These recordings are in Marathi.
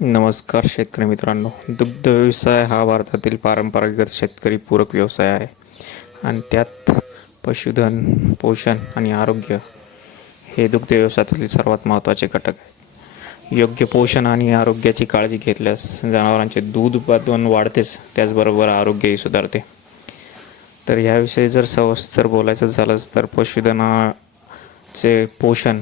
नमस्कार शेतकरी मित्रांनो. दुग्ध व्यवसाय हा भारतातील पारंपरागत शेतकरी पूरक व्यवसाय आहे. आणि त्यात पशुधन पोषण आणि आरोग्य हे दुग्ध व्यवसायातील सर्वात महत्त्वाचे घटक आहे. योग्य पोषण आणि आरोग्याची काळजी घेतल्यास जनावरांचे दूध उत्पादन वाढतेच त्याचबरोबर आरोग्यही सुधारते. तर ह्याविषयी जर सविस्तर बोलायचं झालंच तर पशुधनाचे पोषण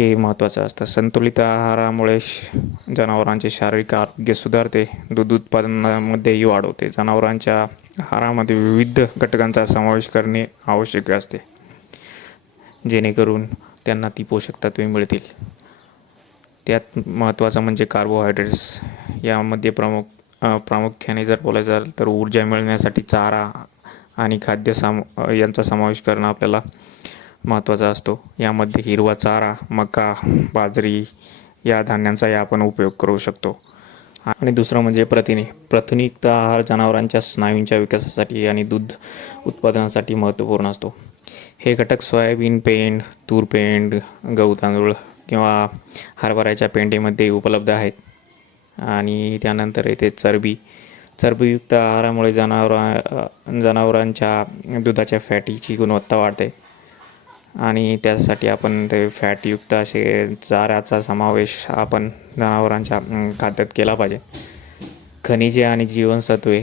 हे महत्त्वाचं असतं. संतुलित आहारामुळे श- जनावरांचे शारीरिक आरोग्य सुधारते. दूध उत्पादनामध्येही वाढ होते. जनावरांच्या आहारामध्ये विविध घटकांचा समावेश करणे आवश्यक असते. जेणेकरून त्यांना ती पोषक तत्वे मिळतील. त्यात महत्त्वाचं म्हणजे कार्बोहायड्रेट्स यामध्ये प्रमुख प्रामुख्याने जर बोलायचं झालं तर ऊर्जा मिळण्यासाठी चारा आणि खाद्य साम यांचा समावेश करणं आपल्याला महत्त्वाचा असतो. यामध्ये हिरवा चारा मका बाजरी या धान्यांचाही आपण उपयोग करू शकतो. आणि दुसरं म्हणजे प्रथिने. प्रथिनयुक्त आहार जनावरांच्या स्नायूंच्या विकासासाठी आणि दूध उत्पादनासाठी महत्त्वपूर्ण असतो. हे घटक सोयाबीन पेंड तूर पेंड गहू तांदूळ किंवा हरभऱ्याच्या पेंडेमध्ये उपलब्ध आहेत. आणि त्यानंतर येते चरबी. चरबीयुक्त आहारामुळे जनावरां जनावरांच्या दुधाच्या फॅटीची गुणवत्ता वाढते. आणि त्यासाठी आपण ते फॅटयुक्त असे चाऱ्याचा समावेश आपण जनावरांच्या खाद्यात केला पाहिजे. खनिजे आणि जीवनसत्वे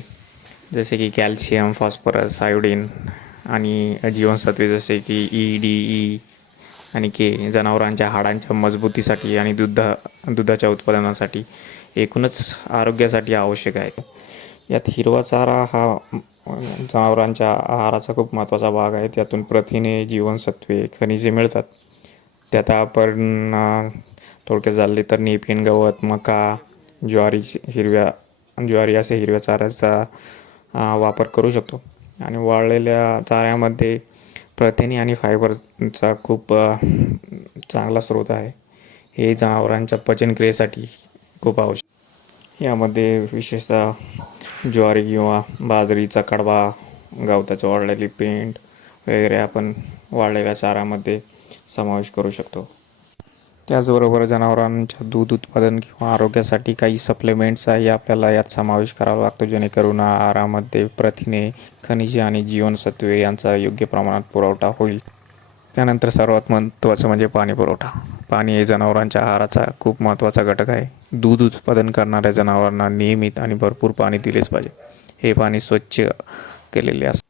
जसे की कॅल्शियम फॉस्फरस आयोडीन आणि जीवनसत्वे जसे की ई डी ई आणि के जनावरांच्या हाडांच्या मजबूतीसाठी आणि दुधा दुधाच्या उत्पादनासाठी एकूणच आरोग्यासाठी आवश्यक आहे. यात हिरवा चारा हा जनावरांच्या आहाराचा खूप महत्त्वाचा भाग आहे. त्यातून प्रथिने जीवनसत्वे खनिजे मिळतात. त्यात आपण थोडक्यात झाले तर नेपियन गवत मका ज्वारी हिरव्या ज्वारी असे हिरव्या चाऱ्याचा वापर करू शकतो. आणि वाळलेल्या चाऱ्यामध्ये प्रथिने आणि फायबरचा खूप चांगला स्रोत आहे. हे जनावरांच्या पचनक्रियेसाठी खूप आवश्यक. यामध्ये विशेषतः ज्वारी किंवा बाजरीचा कडवा गवताचं वाळलेली पेंड वगैरे आपण वाळलेल्या चारामध्ये समावेश करू शकतो. त्याचबरोबर जनावरांच्या दूध उत्पादन किंवा आरोग्यासाठी काही सप्लिमेंट्सचाही आपल्याला यात समावेश करावा लागतो जेणेकरून आहारामध्ये प्रथिने खनिजे आणि जीवनसत्वे यांचा योग्य प्रमाणात पुरवठा होईल. त्यानंतर सर्वात महत्त्वाचं म्हणजे पाणी पुरवठा पाणी हे जनावरांच्या आहाराचा खूप महत्त्वाचा घटक आहे. दूध उत्पादन करणाऱ्या जनावरांना नियमित आणि भरपूर पाणी दिलेच पाहिजे. हे पाणी स्वच्छ केलेले असते.